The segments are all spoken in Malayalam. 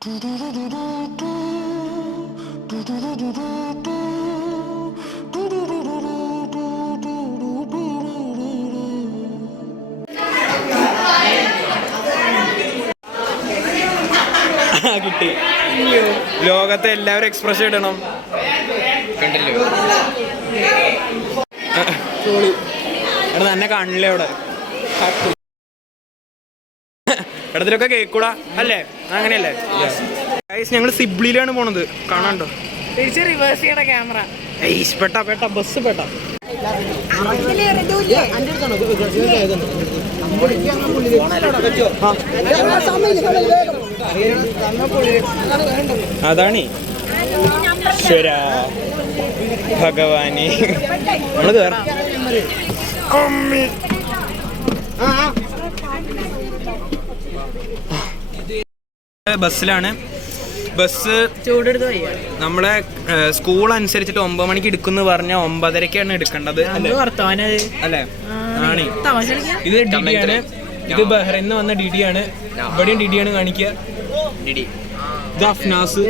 കിട്ടി. ലോകത്തെ എല്ലാവരും എക്സ്പ്രഷൻ ഇടണം. കണ്ടല്ലോ എടാ തന്നെ കാണില്ലേ അവിടെ ഇടത്തിലൊക്കെ കേക്കൂടാ അല്ലേ? അങ്ങനെയല്ലേ? ഞങ്ങള് സിബ്ലിയിലാണ് പോണത്. കാണാണ്ടോ? റിവേഴ്സ് ചെയ്യണ ക്യാമറ. പെട്ട ബസ് പെട്ട. അതാണ് ശരാ ഭഗവാനെ. നമ്മള് കേറാം. ബസ്സിലാണ്. ബസ് നമ്മളെ സ്കൂൾ അനുസരിച്ചിട്ട് 9 മണിക്ക് എടുക്കുന്നു പറഞ്ഞ 9:30ക്കാണ് എടുക്കേണ്ടത് അല്ലേ? ആണ്. ഇത് ഡിഡിയാണ്. ഇത് ബഹ്റൈനിൽ വന്ന ഡിഡിയാണ്. ഇവിടെയും ഡിഡിയാണ് കാണിക്കുക. ഇത് അഫ്നാസ്.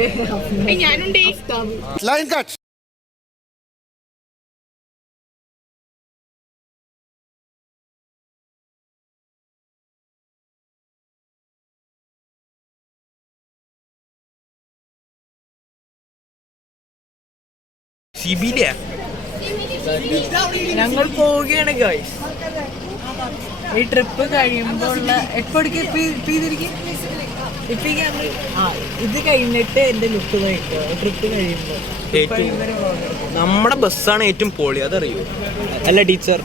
ഞങ്ങൾ പോവുകയാണ് ഗൈസ്. ഈ ട്രിപ്പ് കഴിയുമ്പോൾ ഇത് കഴിഞ്ഞിട്ട് എന്റെ ലുക്ക് നോക്കിയോ. ട്രിപ്പ് കഴിയുമ്പോൾ നമ്മുടെ ബസ്സാണ് ഏറ്റവും പൊളി, അതറിയോ? അല്ല ടീച്ചർ?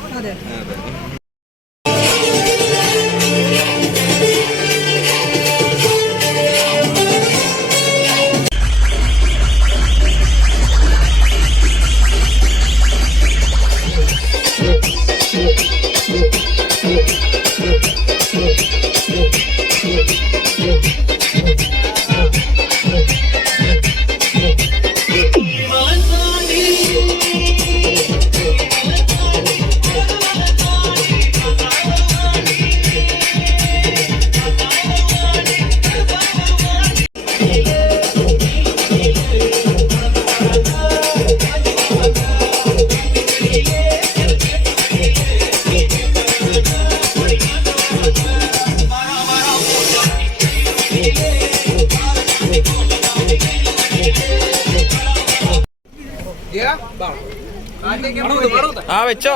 ആ വെച്ചോ.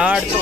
ആ അടിച്ചോ.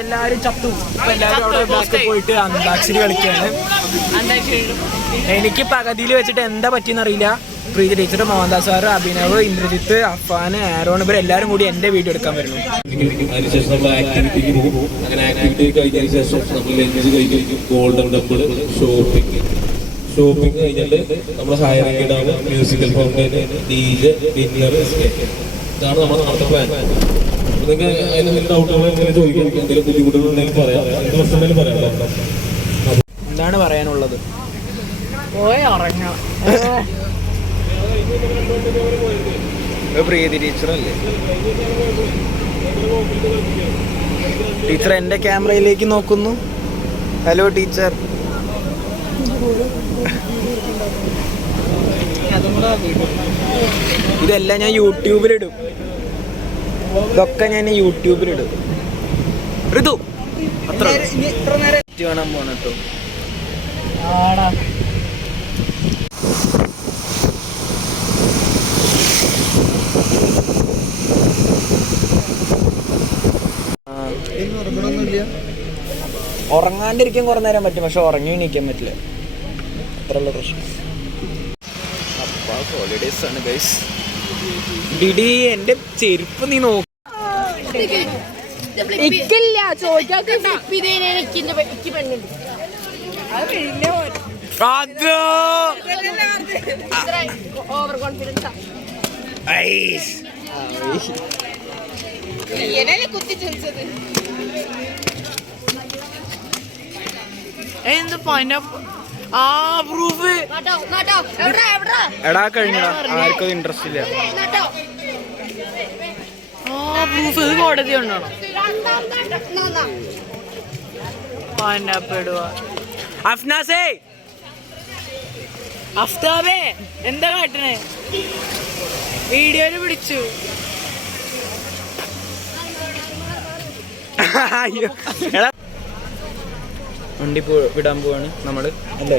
എല്ലാരും ചത്തു. എല്ലാരും അവിടെ ബാക്കി പോയിട്ട് അന്താക്ഷരി കളിക്കാണ്. എനിക്ക് പകുതിയിൽ വെച്ചിട്ട് എന്താ പറ്റിയെന്നറിയില്ല. Preethi teacher, Mohandas sir, Abhinav, Indrajith, Afan, Aaron, ഇവരെല്ലാരും കൂടി എന്റെ വീഡിയോ എടുക്കാൻ വരുന്നു. അതിനുശേഷം നമ്മൾ ആക്ടിവിറ്റിക്ക് പോകും. അങ്ങനെ ആക്ടിവിറ്റി കഴിഞ്ഞതിന് ശേഷം നമ്മൾ ലഞ്ച് കഴിക്കും. ഗോൾഡൻ ടെമ്പിൾ, ഷോപ്പിംഗ് കഴിഞ്ഞിട്ട് നമ്മൾ hiring dam, musical fountain, DJ, dinner, ഇതാണ് നമ്മുടെ നാളത്തെ പ്ലാൻ. നിങ്ങൾക്ക് അതിന് ഡൗട്ടുകൾ എങ്ങനെ ചോദിക്കാം, എന്തെങ്കിലും ബുദ്ധിമുട്ടുകൾ ഉണ്ടെങ്കിൽ പറയാം, എന്ത് പ്രശ്നം ഉണ്ടെങ്കിലും പറയാം. എന്താണ് പറയാനുള്ളത്? പ്രീതി ടീച്ചറല്ലേ ടീച്ചർ? എന്റെ ക്യാമറയിലേക്ക് നോക്കുന്നു. Hello teacher. ഇതെല്ലാം ഞാൻ യൂട്യൂബിലിടും. ഇതൊക്കെ ഞാൻ യൂട്യൂബിലിടും. ഋതു അത്ര കാണാൻ പോണ കേട്ടോ. പറ്റില്ല. ഉറങ്ങാണ്ടിരിക്കാൻ കുറേ നേരം പറ്റും, പക്ഷെ ഉറങ്ങി എണീക്കാൻ പറ്റില്ല. അത്രയുള്ള പ്രശ്നം. ഹോളിഡേസ് ആണ് ഗൈസ്. ഡിഡി എന്റെ ചെരുപ്പ് നീ നോക്ക്. എന്ത് പൈനാപ്പിൾ പ്രൂഫ് എടാ കഴിഞ്ഞടാ, ആർക്കും ഇൻട്രസ്റ്റ് ഇല്ല. പ്രൂഫ് ഇത് കോടതി കൊണ്ടാണോ പൈനാപ്പിൾ ഇടുക? അഫ്നാസേ, അഫ്താബേ എന്താ കാട്ടണേ? വീഡിയോയില് പിടിച്ചു. അയ്യോ എടാ, വണ്ടി വിടാൻ പോവാണ് നമ്മള് അല്ലേ?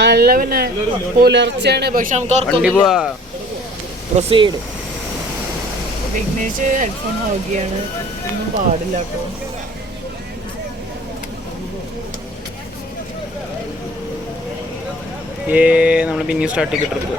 അല്ല പിന്നെ പുലർച്ചെയാണ്, പക്ഷെ നമുക്ക് വണ്ടി പോവാ. പ്രൊസീഡ്. വിഘ്നേഷ് ഹെഡ്ഫോൺ ഹോഗിയാണ്, ഒന്നും പാടില്ല കേട്ടോ. നമ്മൾ പിന്നെയും സ്റ്റാർട്ട് ചെയ്ത് ട്രിപ്പ്.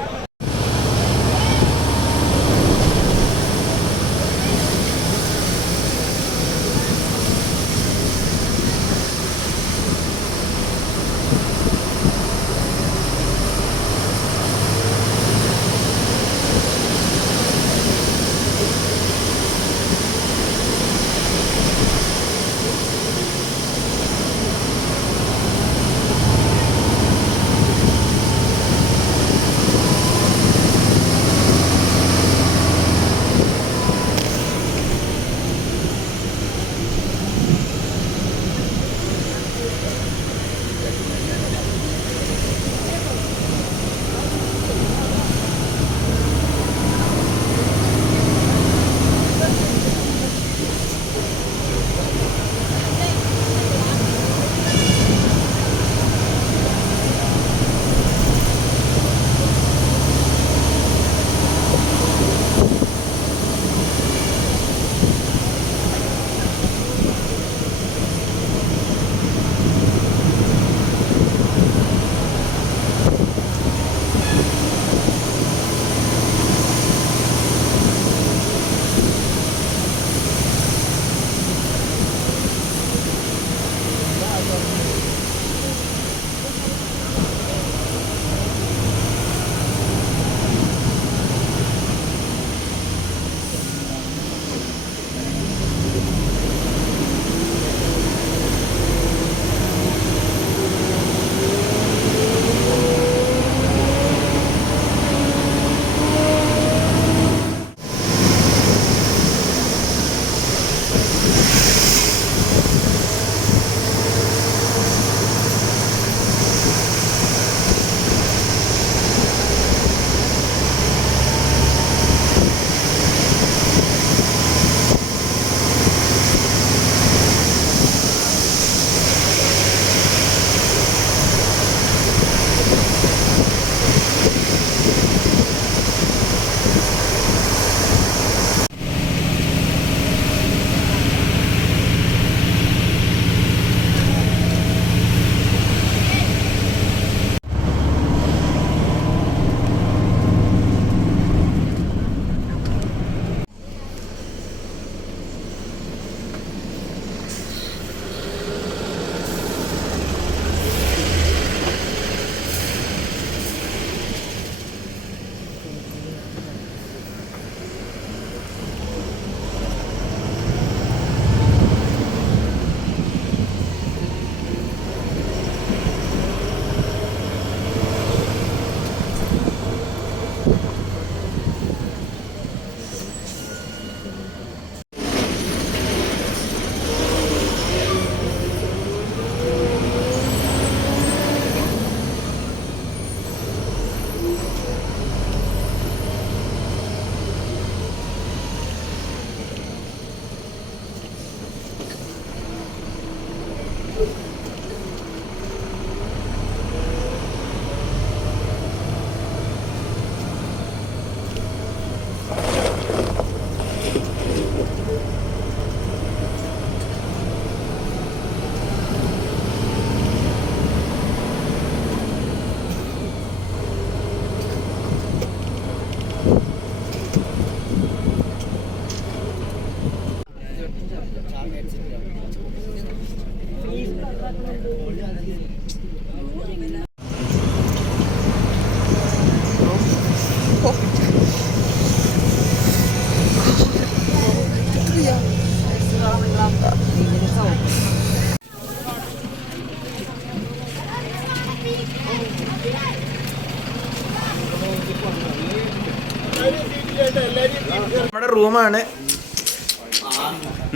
റൂമാണ്.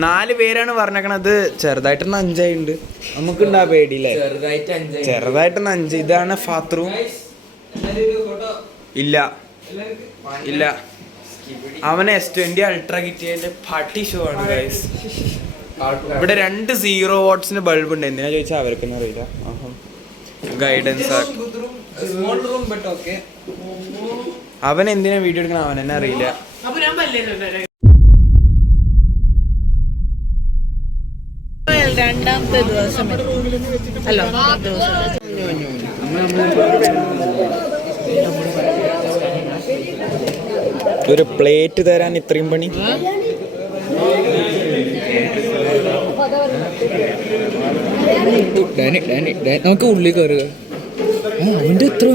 4 പേരാണ് പറഞ്ഞേക്കണത്. ചെറുതായിട്ടൊന്ന് 5 ആയിട്ടുണ്ട്. നമുക്കുണ്ടാ പേടിയില്ലേ? ചെറുതായിട്ടൊന്ന് 5. ഇതാണ് ബാത്റൂം. ഇല്ല ഇല്ല, അവന് S20 അൾട്രാ കിട്ടിയതിന്റെ പാർട്ടി ഷോ ആണ് ഗൈസ്. ഇവിടെ 2 0 വാട്ട്സിന്റെ ബൾബ് ഉണ്ട്. എന്തിനാ ചോദിച്ചാൽ അവർക്കൊന്നും അറിയില്ല. ഗൈഡൻസ്. അവൻ എന്തിനാ വീഡിയോ എടുക്കണം അവൻ തന്നെ അറിയില്ല. രണ്ടാമത്തെ ദിവസം അല്ല ഒരു പ്ലേറ്റ് തരാൻ ഇത്രയും പണി. നമുക്ക് ഉള്ളിൽ കയറുക. അവന്റെ എത്ര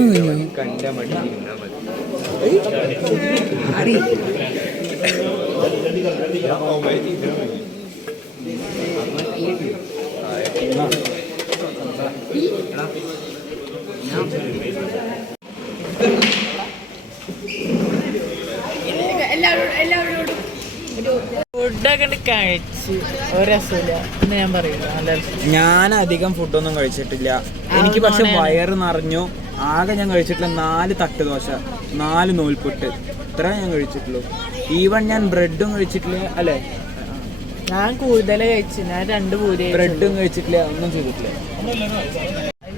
ഫുഡൊക്കെ കഴിച്ച് ഒരു രസമില്ല എന്ന് ഞാൻ പറയില്ല. നല്ല ഞാൻ അധികം ഫുഡൊന്നും കഴിച്ചിട്ടില്ല. എനിക്ക് പക്ഷെ വയറ് നിറഞ്ഞു. ആകെ ഞാൻ കഴിച്ചിട്ടില്ല 4 തട്ട് ദോശ, 4 നൂൽപുട്ട്, ഇത്ര ഞാൻ കഴിച്ചിട്ടുള്ളൂ. ഈവൻ ഞാൻ ബ്രെഡും കഴിച്ചിട്ടില്ല. അല്ലേ, ഞാൻ കൂടുതൽ കഴിച്ചു. ഞാൻ 2 പൂരി ബ്രെഡും കഴിച്ചിട്ടില്ല, ഒന്നും ചെയ്തിട്ടില്ല.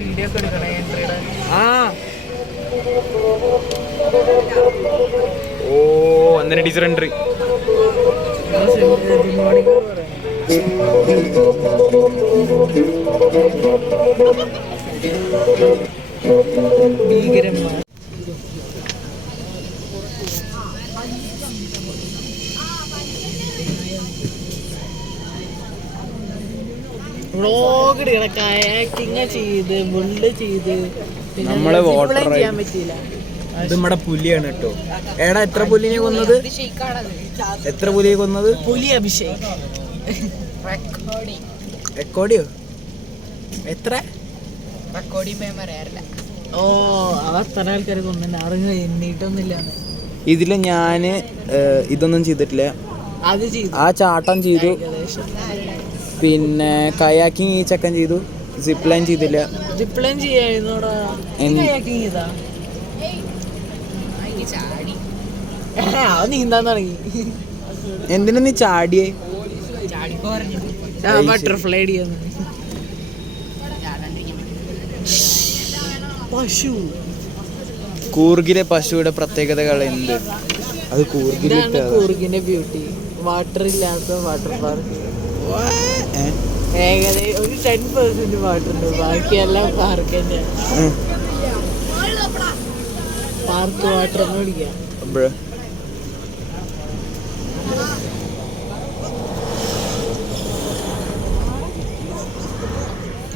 വീഡിയോ ഒക്കെ എടുക്കണേ എൻട്രിയുടെ. ഓ അന്നേരം ടീച്ചർ എൻട്രി. ഭീകരന്മാർ. വ്ളോഗ് എടുക്കണം, കയാക്കിങ് ചെയ്ത് ബുള്ള് ചെയ്ത് നമ്മള് വാട്ടർ ചെയ്യാൻ പറ്റിയില്ല. ഇത് നമ്മുടെ പുലിയാണ് കേട്ടോ. എടാ എത്ര പുലിനെ കൊന്നത്? എത്ര പുലിയെ കൊന്നത്? പുലി അഭിഷേക് റെക്കോർഡിയോ? എത്ര? ഓ അവ എത്ര ആൾക്കാരെ കൊന്നു അറിഞ്ഞ എണ്ണീട്ടൊന്നുമില്ല. ഇതില് ഞാന് ഇതൊന്നും ചെയ്തിട്ടില്ല. അത് ചെയ്തു, ആ ചാട്ടം ചെയ്തു, ഏകദേശം. പിന്നെ കയാക്കിങ് ഈ ചക്കൻ ചെയ്തു, സിപ്പ് ലൈൻ ചെയ്തില്ല. ജിപ്ലൈൻ ചെയ്യായിരുന്നോടാ. കയാക്കിങ് ചെയ്താ അവ നീന്താൻ തുടങ്ങി. എന്തിനാ നീ ചാടിയേ? ബട്ടർഫ്ലൈ അടിയാന്ന്. പശു. കൂർഗിലെ പശുവിടെ പ്രത്യേകതകൾ എന്ത്? അത് ഇതാണ് കൂർഗിന്റെ ബ്യൂട്ടി. വാട്ടർ ഇല്ലാത്ത വാട്ടർ പാർക്ക്. ഏകദേശം ഒരു 10% വാട്ടർ ഉണ്ട്, ബാക്കിയെല്ലാം പാർക്ക് തന്നെയാണ്. പാർക്ക് വാട്ടർ എന്ന് പിടിക്കാം.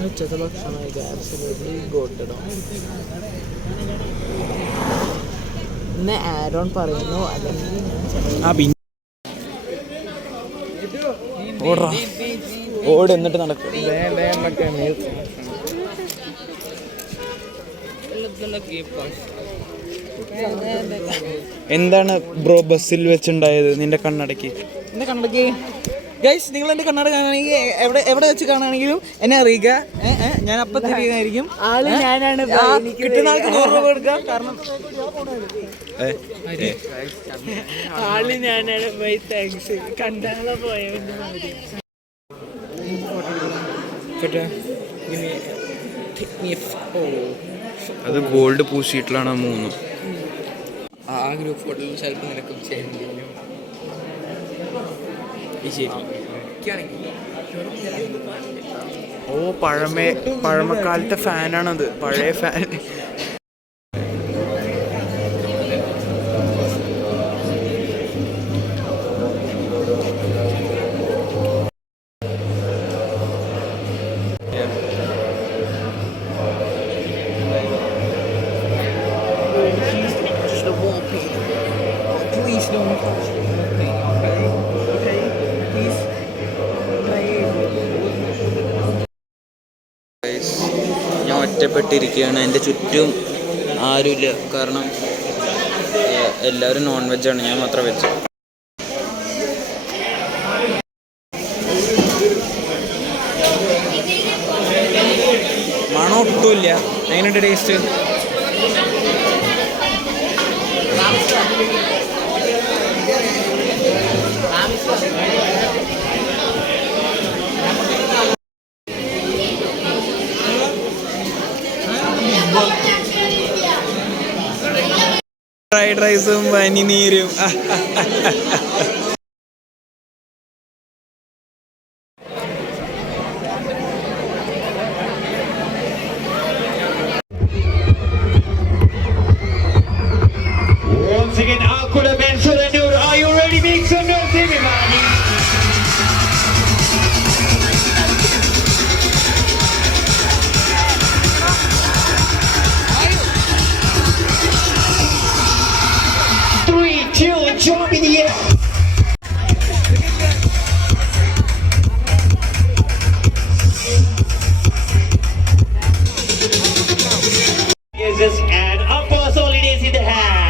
ഉച്ചത്തെ ഭക്ഷണമൊക്കെ ആബ്സല്യൂട്ട്ലി ഗോട്ടഡോ. ഇന്ന് ആരോൺ പറയുന്നു അല്ലെങ്കിൽ ഓട് എന്നിട്ട് നടക്കും. എന്താണ് ബ്രോ ബസ്സിൽ വെച്ചുണ്ടായത് നിന്റെ കണ്ണടയ്ക്ക്? എന്റെ കണ്ണടക്ക് ഗൈസ്, നിങ്ങൾ എന്റെ കണ്ണട കാണുകയാണെങ്കിൽ എവിടെ വെച്ച് കാണുകയാണെങ്കിലും എന്നെ അറിയിക്കുക. ഞാൻ അപ്പം തിരികെയായിരിക്കും. ആള് ഞാനാണ്. കിട്ടുന്ന ആൾക്ക് 100 രൂപ കൊടുക്കാം. കാരണം ആള് ഞാനാണ്. Bye thanks. കണ്ടാളെ പോയവന്റെ അത് ഗോൾഡ് പൂശിയിട്ടാണ് 3. ആ ഗ്രൂപ്പ് ഫോട്ടോയിൽ ചിലപ്പോൾ നിനക്കും ചെയ്യാൻ. ഓ പഴമക്കാലത്തെ ഫാനാണത്, പഴയ ഫാൻ. ഞാൻ ഒറ്റപ്പെട്ടിരിക്കുകയാണ്. എൻ്റെ ചുറ്റും ആരുമില്ല. കാരണം എല്ലാവരും നോൺ വെജാണ്, ഞാൻ മാത്രം വെജ്. എങ്ങനെയുണ്ട് ടേസ്റ്റ്? ഫ്രൈഡ് റൈസും പനിനീരും. Once again, Akula Benson and Noor, are you ready? Make some noise, everybody. Three, two, jump in the air. Yes, and Upper Solidays in the house.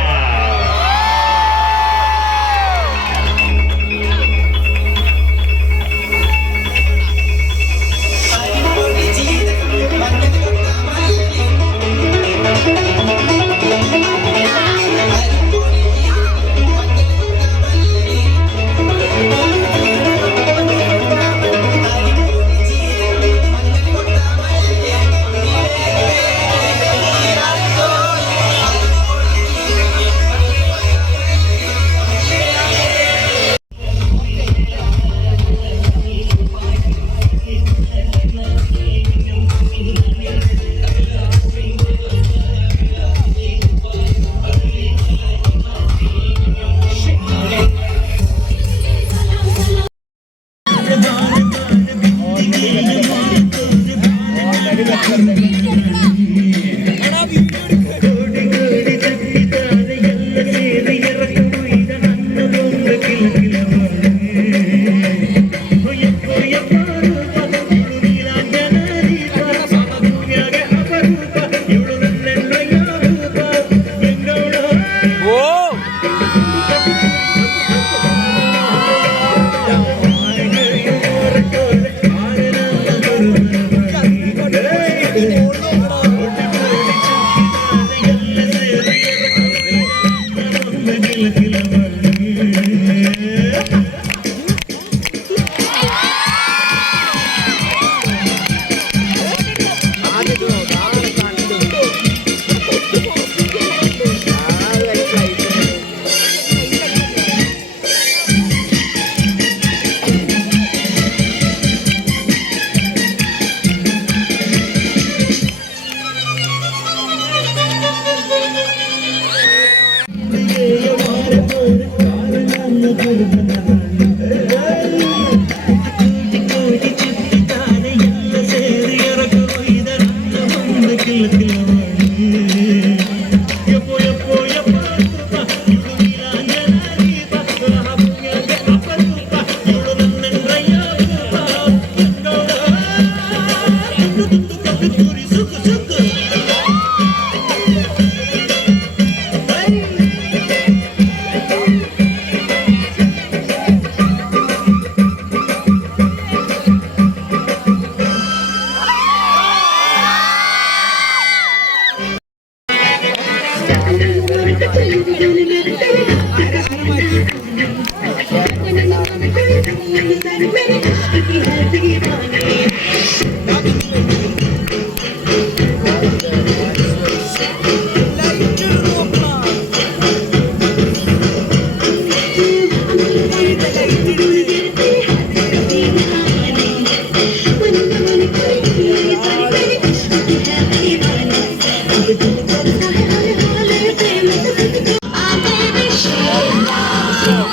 I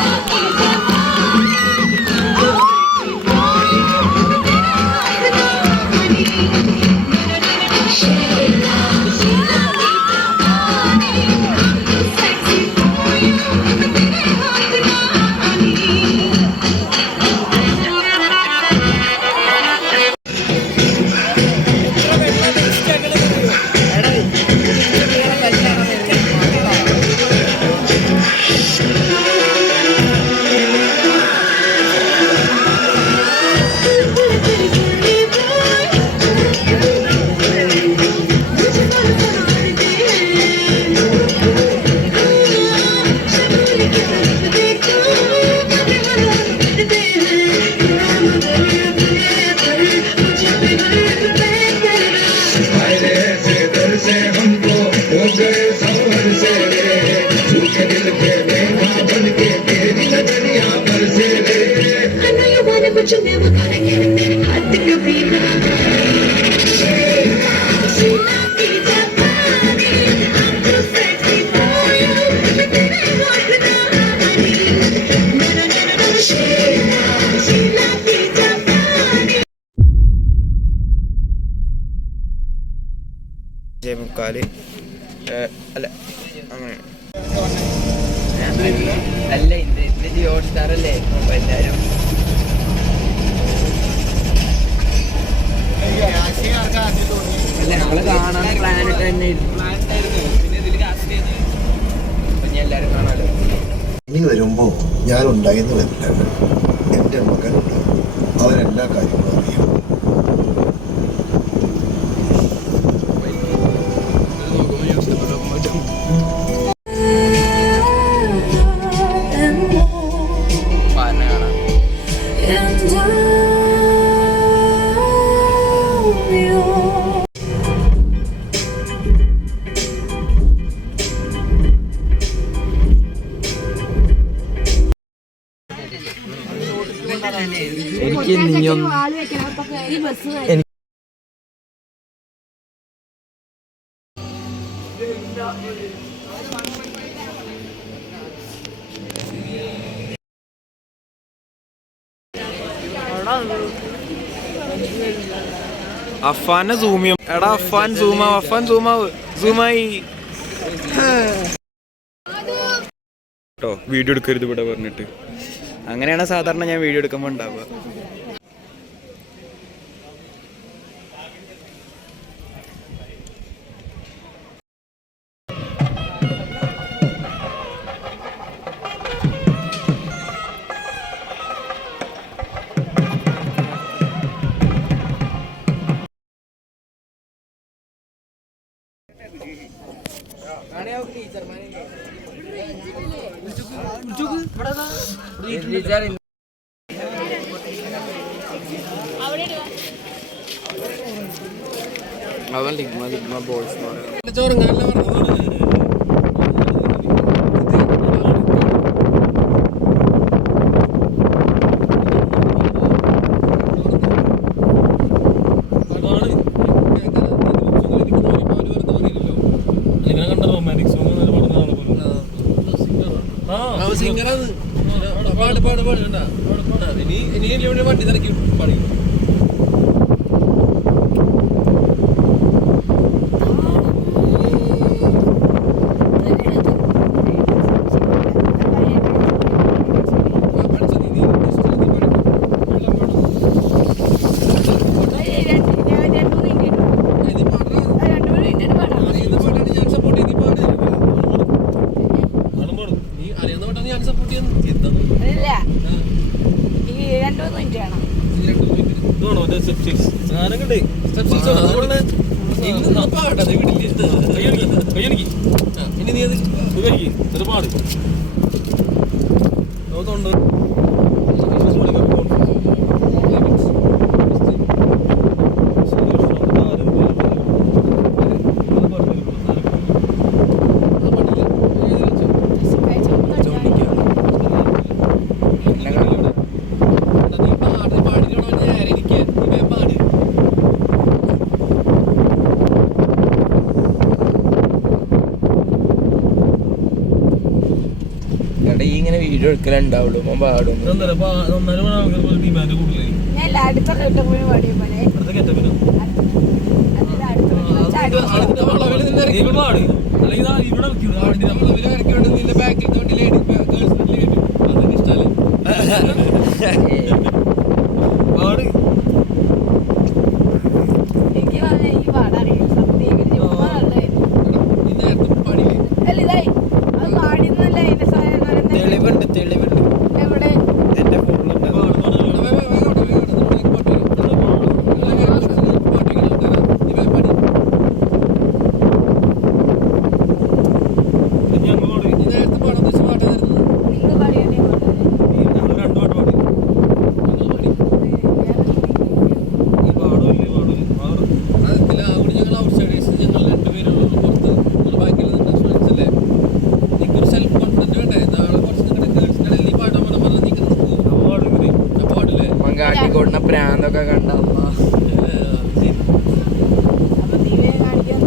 അങ്ങനെ അല്ല ഇന്ന് ജിയോ സ്റ്റാർ അല്ലേ എല്ലാരും അല്ല നമ്മള് കാണാൻ പ്ലാൻ ഇട്ട് തന്നെ എല്ലാരും കാണാലോ. ഇനി വരുമ്പോൾ ഞാൻ ഉണ്ടായെന്ന് വരില്ല. എൻ്റെ മകനുണ്ട്, അവരെല്ലാ കാര്യങ്ങളും അറിയാം. എനിക്ക് നിയൊന്നും അഫാനെ സൂം ചെയ്യും. എടാ അഫാൻ സൂമാവ്, അഫാൻ സൂമാവ്, സൂമായി കേട്ടോ. വീഡിയോ എടുക്കരുത് ഇവിടെ പറഞ്ഞിട്ട്. അങ്ങനെയാണ് സാധാരണ ഞാൻ വീഡിയോ എടുക്കുമ്പോൾ ഉണ്ടാവുക. അവൻ ലിഗ്മ ലിഗ്മ ബോയ്സ് വണ്ടി തിരക്കി പാടി. ഇനി നീ അത് ഒരുപാട് ഇങ്ങനെ വീഡിയോ എടുക്കലുണ്ടാവുള്ളൂ പാടും. ഡിമാൻഡ് കൂടുതൽ തെളിവുണ്ട് തെളിവുണ്ട് എവിടെ എന്റെ ഫോണിലുണ്ട്. നിങ്ങൾ പറയണേ കാട്ടിക്കൊടുന്ന പ്രാന്തൊക്കെ കണ്ട അപ്പൊ തീരെ കാണിക്കാൻ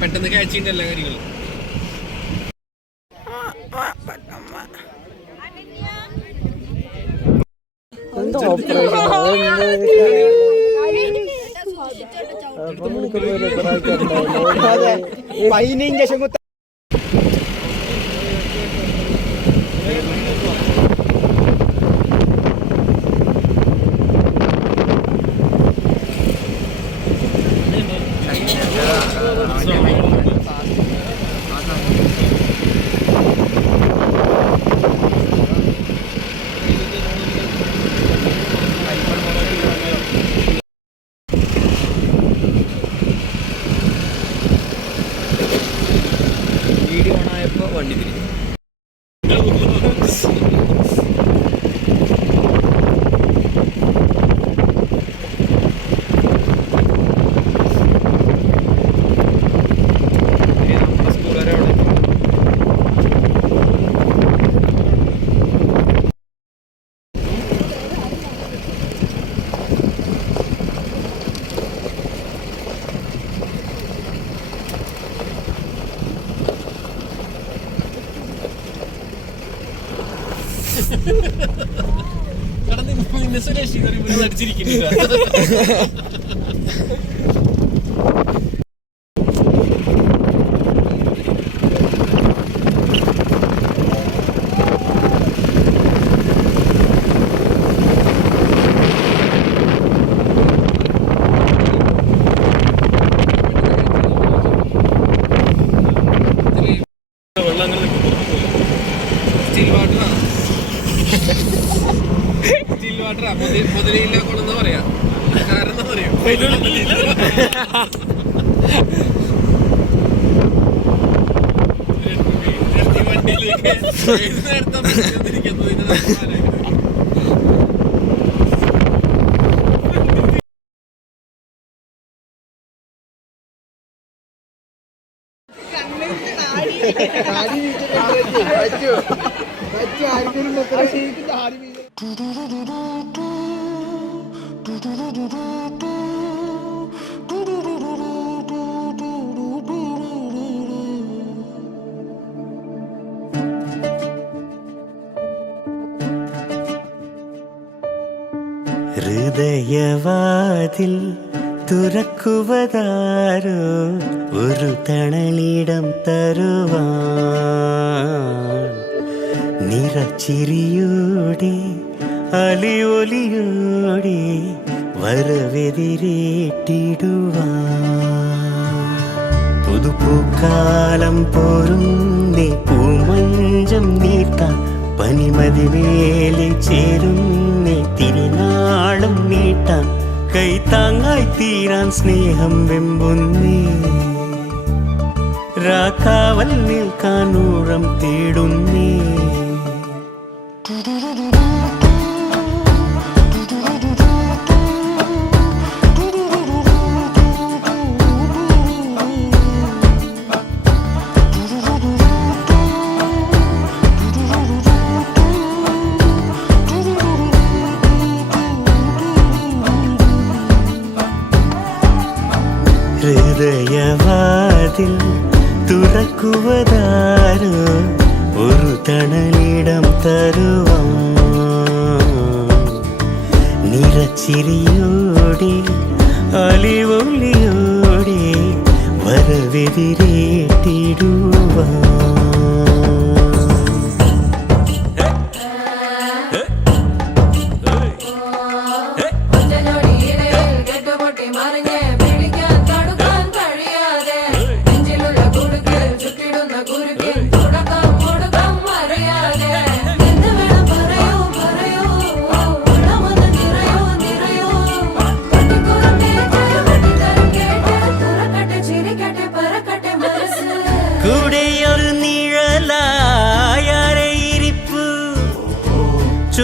പെട്ടെന്ന് കാച്ചിന്റെ എല്ലാ കാര്യങ്ങളും വീഡിയോ ഓണായപ്പോൾ വണ്ടി തിരിഞ്ഞു. നമ്മുടെ സ്കൂളുകാരെ അവിടെ അടിച്ചിരിക്കുന്നില്ല. സ്റ്റീൽ വാട്ടറാ മുതലയില്ല കൊണ്ടെന്ന് പറയാ. കാരണം പറയാം വണ്ടിയിലേക്ക് ഏത് നേരത്തെ ഹൃദയവാതിൽ തുറക്കുവതാരോ ഒരു തണലിടം തരുവാൻ നിറച്ചിരിയോടെ അലിയൊലിയോടെ വരവെതിരേറ്റിടുവാൻ പുതുപ്പൂക്കാലം പോരുന്നേ പൂമഞ്ചം നീർത്താൻ പനിമതിവേലി ചേരുന്നേ തിരുനാളും നീട്ടാൻ കൈത്താങ്ങായി തീരാൻ സ്നേഹം വെമ്പുന്നേ രാക്കാവൽ നിൽക്കാൻ ഊഴം തേടുന്നേ ഹൃദയവാതിൽ തുറക്കുവതാരോ ഒരു തണലിടം തരുവാൻ നിറച്ചിരിയോടെ അലിവൊലിയോടെ വരവെതിരേറ്റിടുവാൻ പറയൂ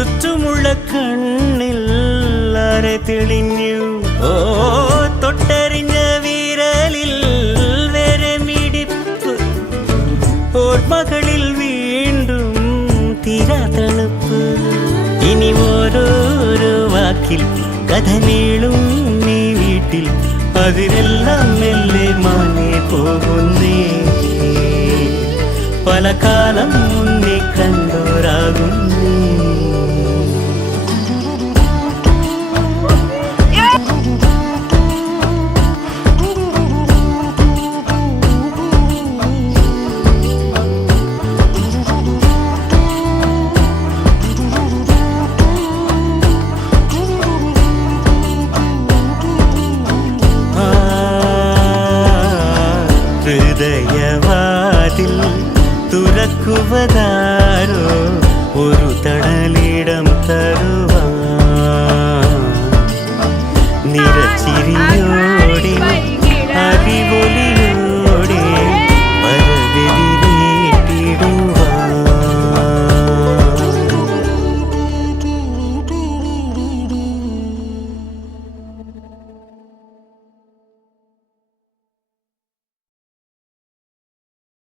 ചുറ്റുമുള്ള കണ്ണിൽ അരെ തെളിഞ്ഞു ഓ തൊട്ടറിഞ്ഞ വിരലിൽ വരെ മിടിപ്പ് ഓർമ്മകളിൽ വീണ്ടും തീരാ തണുപ്പ് ഇനി ഓരോരോ വാക്കിൽ കഥ നീളും നീ വീട്ടിൽ അതിനെല്ലാം മെല്ലെ മാനേ പോകുന്നേ പല കാലം മുന്നേ കണ്ടോരാകുന്നേ ഹൃദയവാതിൽ തുറക്കുവതാരോ ഒരു തട